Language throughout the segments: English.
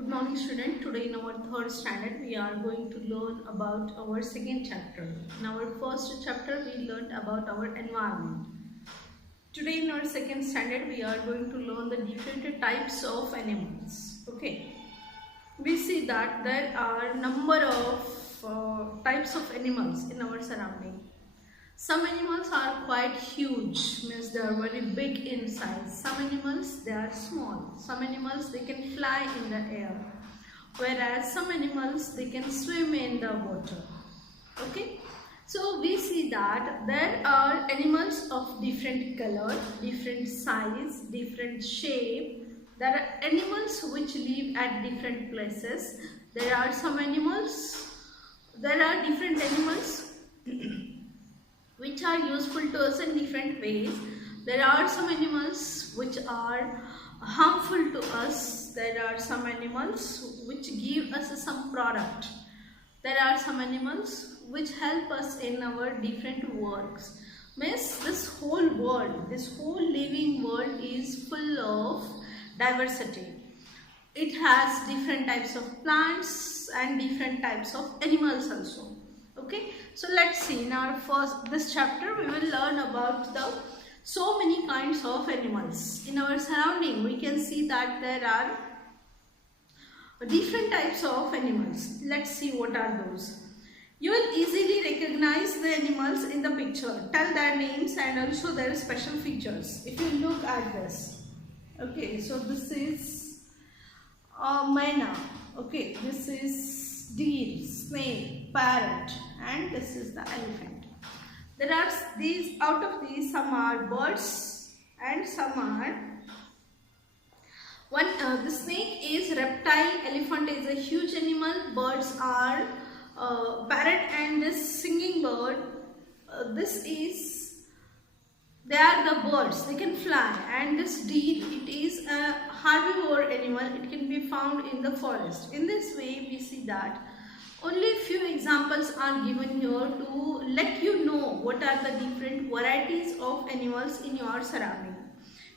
Good morning student. Today in our third standard we are going to learn about our second chapter. In our first chapter we learned about our environment. Today in our second standard we are going to learn the different types of animals. Okay. We see that there are number of types of animals in our surrounding. Some animals are quite huge, means they are very big in size. Some animals they are small. Some animals they can fly in the air, whereas some animals they can swim in the water. Okay, so we see that there are animals of different color, different size, different shape. There are animals which live at different places. There are some animals. There are different animals which are useful to us in different ways. There are some animals which are harmful to us. There are some animals which give us some product. There are some animals which help us in our different works. Means this whole world, this whole living world is full of diversity. It has different types of plants and different types of animals also. Okay, so let's see. In our this chapter we will learn about the so many kinds of animals in our surrounding. We can see that there are different types of animals. Let's see what are those. You will easily recognize the animals in the picture. Tell their names and also their special features. If you look at this, okay, so this is a myna. Okay, this is deer, snake, parrot, and this is the elephant. There are these, out of these some are birds and some are the snake is reptile, elephant is a huge animal, birds are parrot and this singing bird, they are the birds, they can fly, and this deer, it is a herbivore animal, it can be found in the forest. In this way we see that only few examples are given here to let you know what are the different varieties of animals in your surrounding.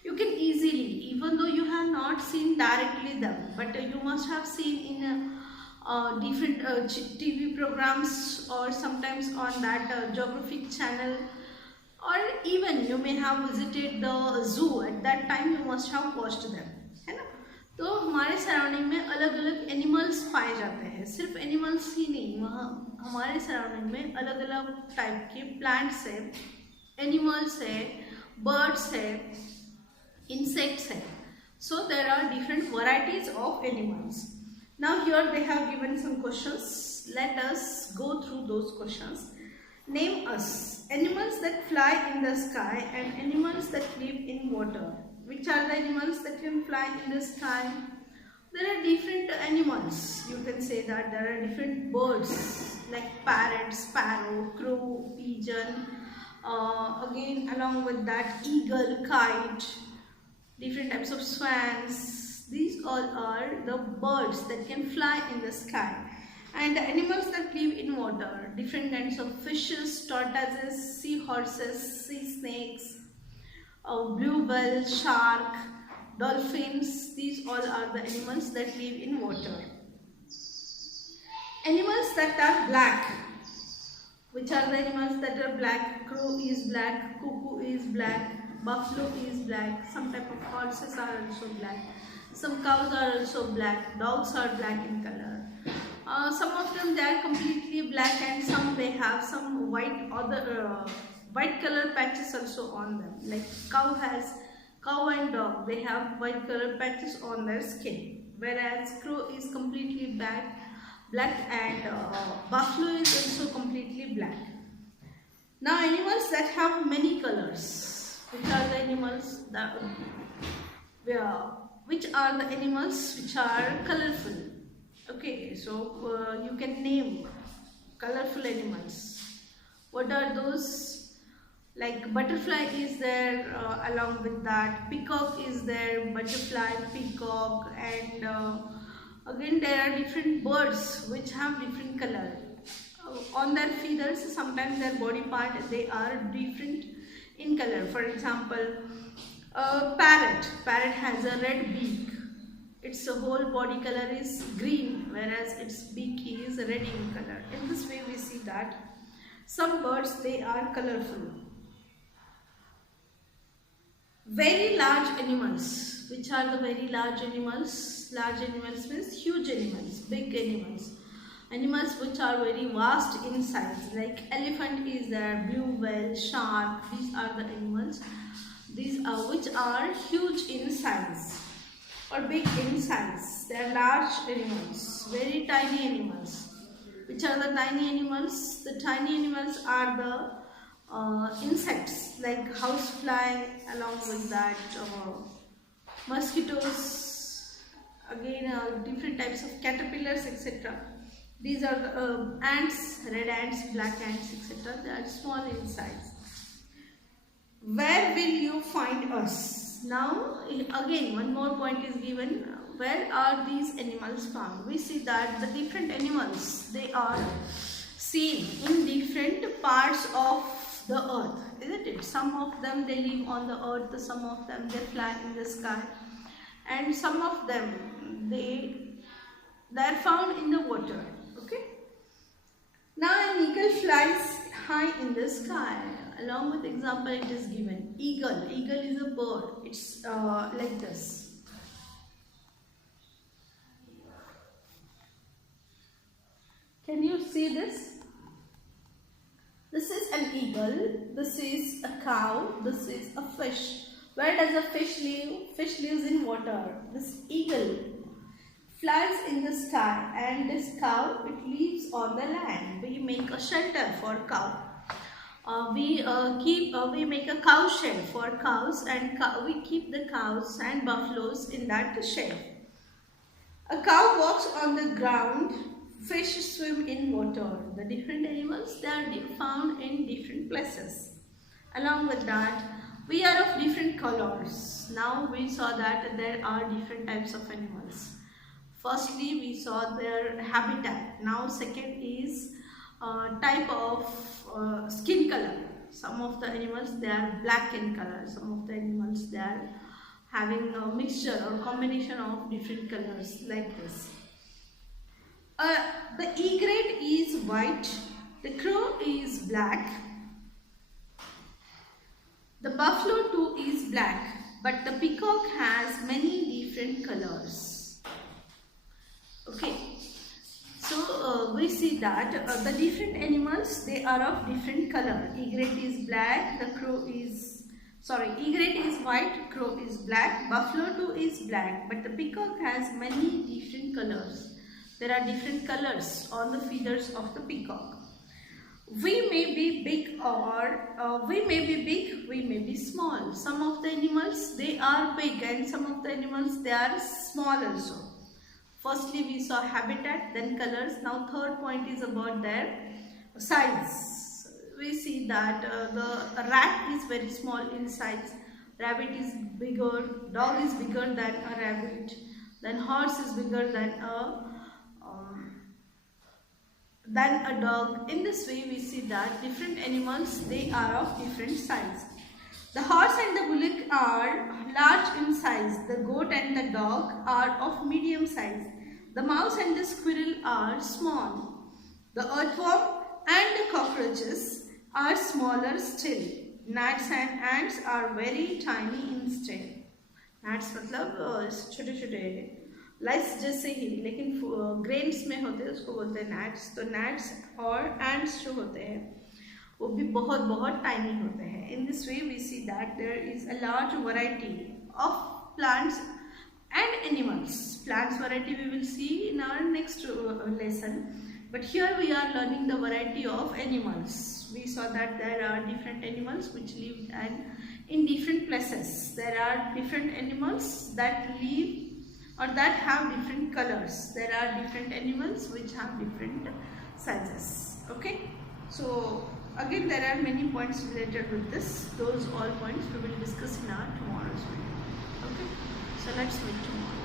You can easily, even though you have not seen directly them, but you must have seen in different TV programs or sometimes on that geographic channel, or even you may have visited the zoo. At that time you must have watched them, है ना? तो हमारे surrounding में अलग अलग animals पाए जाते हैं. सिर्फ एनिमल्स ही नहीं, वहाँ हमारे सराउंडिंग में अलग अलग टाइप के प्लांट्स है, एनिमल्स है, बर्ड्स है, insects hai. So there are different varieties of animals. Now here they have given some questions. Let us go through those questions. Name us animals that fly in the sky and animals that live in water. Which are the animals that can fly in the sky? There are different animals. You can say that there are different birds like parrot, sparrow, crow, pigeon. Again along with that eagle, kite. Different types of swans. These all are the birds that can fly in the sky. And the animals that live in water. Different kinds of fishes, tortoises, seahorses, sea snakes, bluebell, shark, dolphins. These all are the animals that live in water. Animals that are black. Which are the animals that are black? Crow is black, cuckoo is black, buffalo is black, some type of horses are also black, some cows are also black, dogs are black in color. Some of them they are completely black and some they have some white white color patches also on them. Like cow and dog, they have white color patches on their skin, whereas crow is completely black and buffalo is also completely black. Now animals that have many colors. Which are the animals that which are the animals which are colorful? Okay, so you can name colorful animals. What are those? Like butterfly is there, along with that peacock is there, butterfly, peacock, and again there are different birds which have different color. On their feathers, sometimes their body part they are different in color. For example, parrot has a red beak, its whole body color is green, whereas its beak is red in color. In this way we see that some birds, they are colorful. Very large animals. Which are the very large animals? Large animals means huge animals, big animals. Animals which are very vast in size, like elephant is there, blue whale, shark. These are the animals. These are which are huge in size or big in size. They are large animals, very tiny animals. Which are the tiny animals? The tiny animals are the insects like housefly, along with that mosquitoes, again different types of caterpillars, etc. These are the ants, red ants, black ants, etc. They are small in size. Where will you find us? Now again one more point is given. Where are these animals found? We see that the different animals, they are seen in different parts of the earth, isn't it? Some of them they live on the earth, some of them they fly in the sky, and some of them they are found in the water. Okay. Now an eagle flies high in the sky. Along with example it is given. Eagle. Eagle is a bird. It's like this. Can you see this? This is an eagle. This is a cow. This is a fish. Where does a fish live? Fish lives in water. This eagle flies in the sky, and this cow, it lives on the land. We make a shelter for cow. We make a cow shed for cows, and we keep the cows and buffaloes in that shed. A cow walks on the ground. Fish swim in water. The different animals, they are found in different places. Along with that, we are of different colors. Now we saw that there are different types of animals. Firstly, we saw their habitat. Now second is type of skin color. Some of the animals, they are black in color. Some of the animals, they are having a mixture or combination of different colors like this. The egret is white, the crow is black, the buffalo too is black, but the peacock has many different colors. Okay, so we see that the different animals, they are of different color. Egret is black, egret is white, crow is black, buffalo too is black, but the peacock has many different colors. There are different colors on the feathers of the peacock. We may be big we may be small. Some of the animals, they are big, and some of the animals, they are small also. Firstly, we saw habitat, then colors. Now third point is about their size. We see that the rat is very small in size, rabbit is bigger, dog is bigger than a rabbit, then horse is bigger than a dog. In this way we see that different animals, they are of different size. The horse and the bullock are large in size. The goat and the dog are of medium size. The mouse and the squirrel are small. The earthworm and the cockroaches are smaller still. Gnats and ants are very tiny in scale. Gnats मतलब छोटे छोटे लाइस जैसे ही, लेकिन grains में होते हैं, उसको बोलते हैं नैट्स. तो नैट्स और एंड्स जो होते हैं वो भी बहुत बहुत टाइनी होते हैं. In this way we see that there is a large variety of plants and animals. Plants variety we will see in our next lesson, but here we are learning the variety of animals. We saw that there are different animals which live in different places. There are different animals that live or that have different colors. There are different animals which have different sizes. Okay, so again there are many points related with this. Those all points we will discuss in our tomorrow's video. Okay, so let's meet tomorrow.